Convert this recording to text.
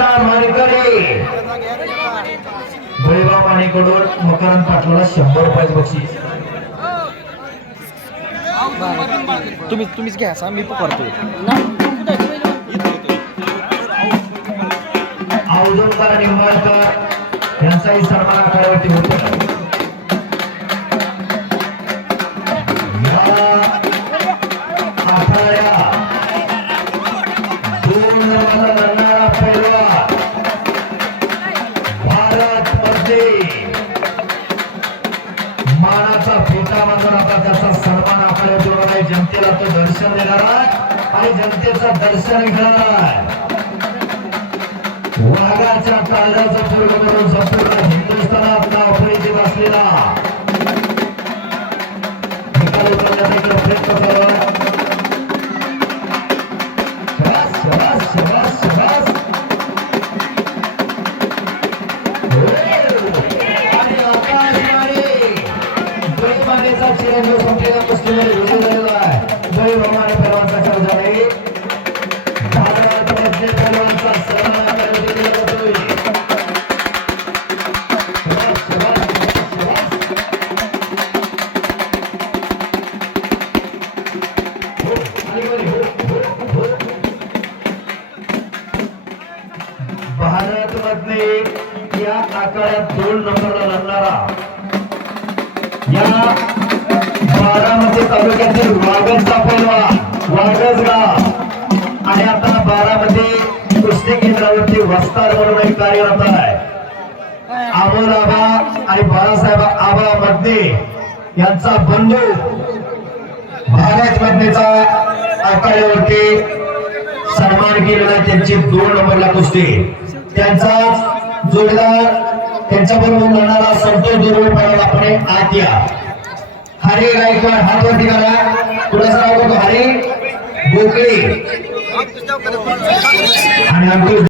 कुस्तीचा मानकरी. भैरव मानेकडून मकरंद पाटलाला शंभर रुपयाचं बक्षीस. तुम्ही तुम्हीच घ्या सा मी पकडतो औदुंबर निंबाळकर यांचाही सन्मान आखाड्यावरती होतो आणि जनतेचं दर्शन घेणार. आहे वाघाच्या काळजाचा पूर्ण करून संपूर्ण हिंदुस्थानात नाव परिचित असलेला. निकाल उतरण्याचा इकडे प्रयत्न आणि आकाशवाणी चिरंजीव संपलेला मुस्लिम भारत मधले या आकारात दोन नंबरला लागणारा. या बारामती तालुक्यातील वागजचा पैलवान वागज गाव आणि आता बारामती कुस्ती केंद्रावरती वस्तार म्हणून एक कार्यरत आहे. अमोल आबा आणि बाळासाहेब आबा मधने यांचा बंधू भारत मधनेचा आखाड्यावरती सन्मान केलेला त्यांची दोन नंबरला कुस्ती. त्यांचा जोडीदार त्यांच्या बरोबर लढणारा संतोष दुर्वे पडायला आपण आत या. हरे गायकवाड हात वरती करा. थोडासा नाव करतो हरे गोखले आणि अंकुश